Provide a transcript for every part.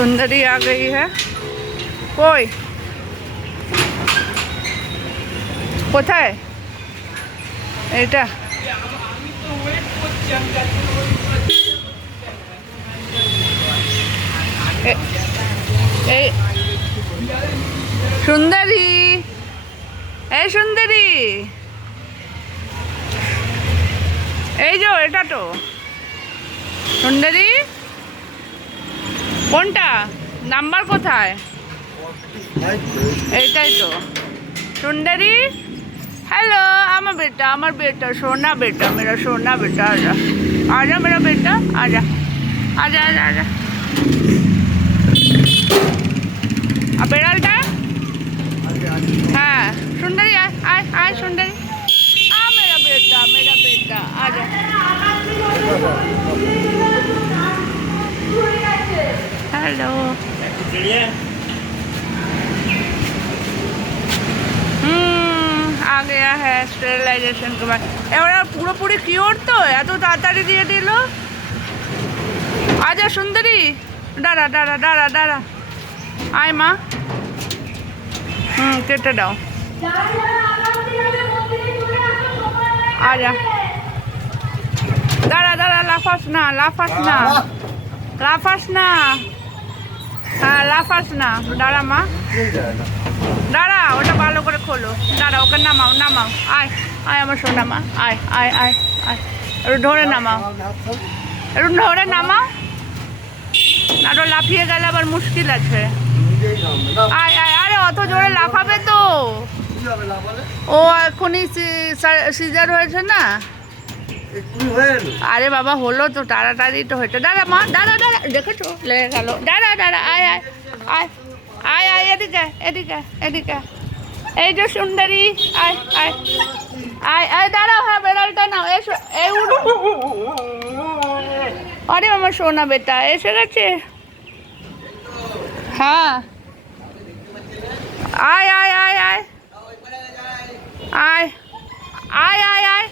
सुंदरी आ गई है। कोई কোথায় এটা? এই সুন্দরী, এই সুন্দরী, এই যে এটা তো সুন্দরী। কোনটা নাম্বার কোথায়? এইটাই তো सुंदरी। हेलो আমার बेटा सोना बेटा, मेरा सोना बेटा, आजा आजा मेरा बेटा, आजा आजा आजा आजा। अब बेड़ालटा, हाँ सुंदरी आय आय आय सुंदरी, मेरा बेटा आजा। हेलो आ गया है स्टेरिलाइजेशन के बाद। एबार পুরোপুরি কিওর তো, এত তাড়াতাড়ি দিয়ে দিল। আজা সুন্দরী, দাঁড়া দাঁড়া দাঁড়া দাঁড়া, আয় মা। কেটে দাও, আজা দাঁড়া দাঁড়া, লাফাস না লাফাস না লাফাস না, হ্যাঁ লাফাস না, দাঁড়া মা দাঁড়া, ওটা ভালো করে খোলো, দাঁড়া ওকে নামাও নামাও, আয় আয় আমার সোনা মা, আয় আয় আয় আয়, একটু ধরে নামাও, একটু ধরে নামাও, না তো লাফিয়ে গেলে আবার মুশকিল আছে। আয় আয়, আরে অত জোরে লাফাবে তো, ও এখনই সিজার হয়েছে না। আরে বাবা হলো তো, তাড়াতাড়ি তো হয়েছে। দাঁড়া মা দাঁড়া দাঁড়া, দেখেছো লেগে গেল, দাঁড়া দাঁড়া, আয় আয় আয় আয় আয়, এদিকে এদিকে এদিকে, এই যে সুন্দরী, আয় আয় আয় আয়, দাঁড়াও, হ্যাঁ বেড়ালটা নাও, এসো এই উঠো। আরে আমার সোনা বেটা এসে গেছে, হ্যাঁ আয় আয় আয় আয় আয় আয় আয় আয়।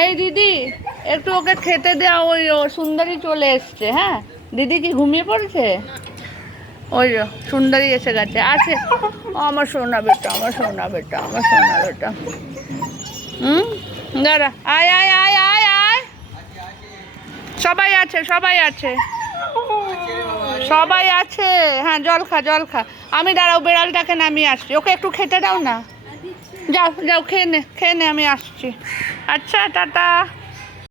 এই দিদি একটু ওকে খেতে দেওয়া, ওই সুন্দরী চলে এসছে। হ্যাঁ দিদি কি ঘুমিয়ে পড়েছে? ওই সুন্দরী এসে গেছে, আছে আমার সোনা বেটা, আমার সোনা বেটা, আমার সোনা বেটা। দাঁড়া, আয় আয় আয় আয় আয়, সবাই আছে সবাই আছে সবাই আছে, হ্যাঁ জল খা জল খা। আমি দাঁড়াও বেড়ালটাকে নামিয়ে আসছি, ওকে একটু খেতে দাও না, যাও যাও খেয়ে নে আমি আসছি। আচ্ছা টাটা।